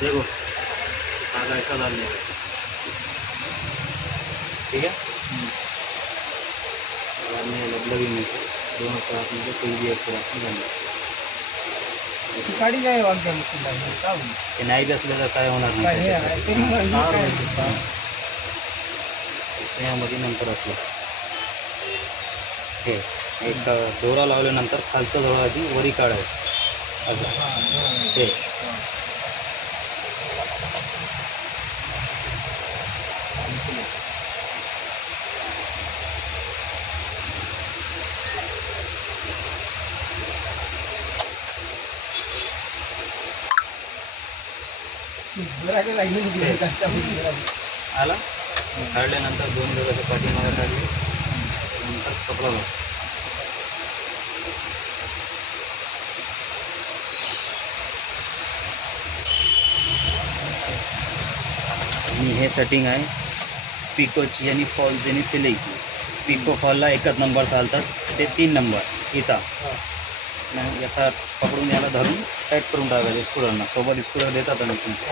देखो धागा ऐसा डालने का, ठीक है। लगी में दोनों तरफ में कोई भी एक तरफ में जाना गाडी काय वागते मशीन ते नाही बसलं तर काय होणार नाही यामध्ये नंतर असलं हे एक दोरा लावल्यानंतर खालचं दोराची वरी काढायचं असं हे आला काढल्यानंतर दोन दिवसाच्या पाठीमागे काढले नंतर कपडा लाव आणि हे सेटिंग आहे पिकोची आणि फॉलची आणि सिलाईची. पिको फॉलला एकच नंबर चालतात, ते 3 नंबर इथं याचा पकडून याला धरून टाईट करून टाकायचं स्क्रूरांना. सोबत स्क्रूर देतात आणि तुमचे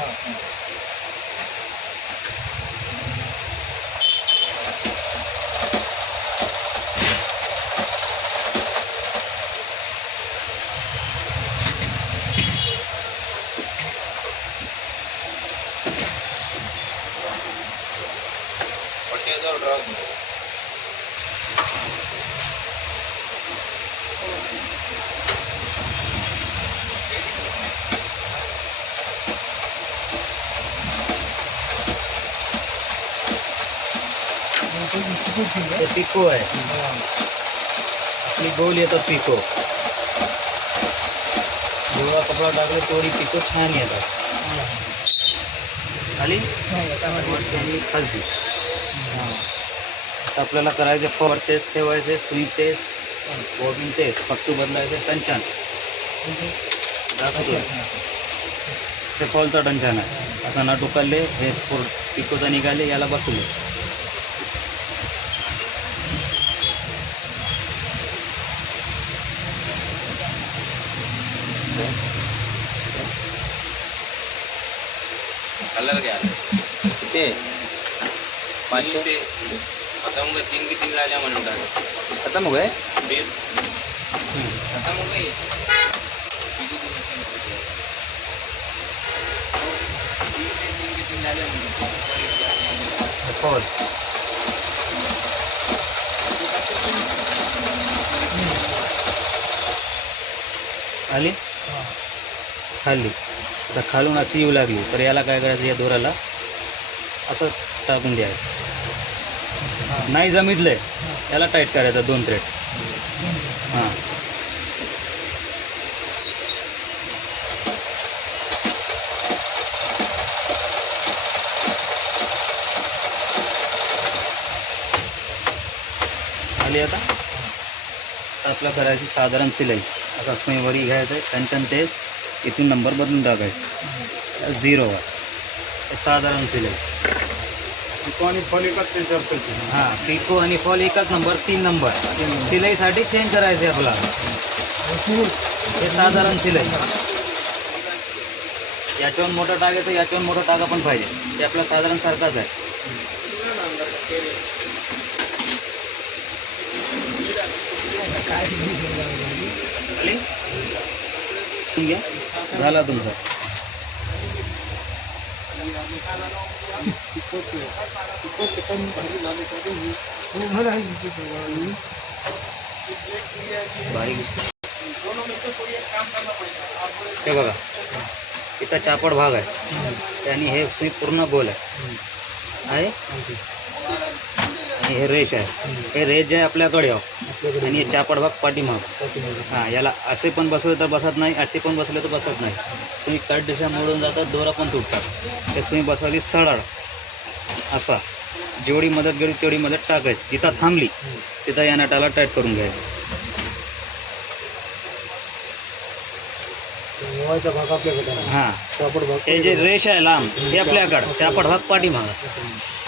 ते पिको आहे आपली गोल येतात पिको. जेवढा कपडा टाकले तेवढी पिको छान येतात खाली वरची आणि खालची. आता आपल्याला करायचे फॉर टेस्ट ठेवायचे, स्वीप टेस्ट, बॉबिन टेस्ट, फक्त बदलायचे टंचन दाखवतो ते फॉलचा टंचन आहे. असा नट उकलले हे पिकोचा निघाले याला बसवले कलर क्या ते 500 खत्म हो गए 3 की 3 राजा मन उठा खत्म हो गए. फिर खत्म हो गई फॉल आली खाली. आता खालून अशी येऊ लागली तर याला काय करायचं, या दोऱ्याला असं टाकून द्यायचं. नाही जमितलंय याला टाईट करायचं 2 थ्रेड. हां आली. आता आपलं करायची साधारण सिलाई. असा सुईवरी घ्यायचं आहे, टंचन तेच इथून नंबर बदलून टाकायचा 0 वर. साधारण सिलाई. पिको आणि फॉल एकच सेंटर चालते. हां पिको आणि फॉल एकच नंबर 3 नंबर सिलाईसाठी चेंज करायचे आपला. हे साधारण सिलाई. याच्यावर मोठं टाक येतं, याच्यावर मोठं टाका पण पाहिजे. ते आपला साधारण सारखाच आहे. घ्या झाला तुमचा. हे बघा इथं चापड भाग आहे आणि हे सुई पूर्ण गोल आहे आणि हे रेष आहे. हे रेष आहे आपल्याकडे आणि हे चापड भाग पाठीमाग. हां याला असे पण बसवले तर बसत नाही, असे पण बसले तर बसत नाही. सुई कट दिशा मोडून जातात, दोरा पण तुटतात. हे सुई बसवली सरळ असा. जेवढी मदत गेली तेवढी मदत टाकायची. जिथं थांबली तिथं या नटाला टाईट करून घ्यायचं. हां हे जे रेष आहे लांब हे आपल्याकडं, चापड भाग पाठीमाग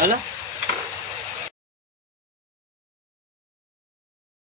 आला.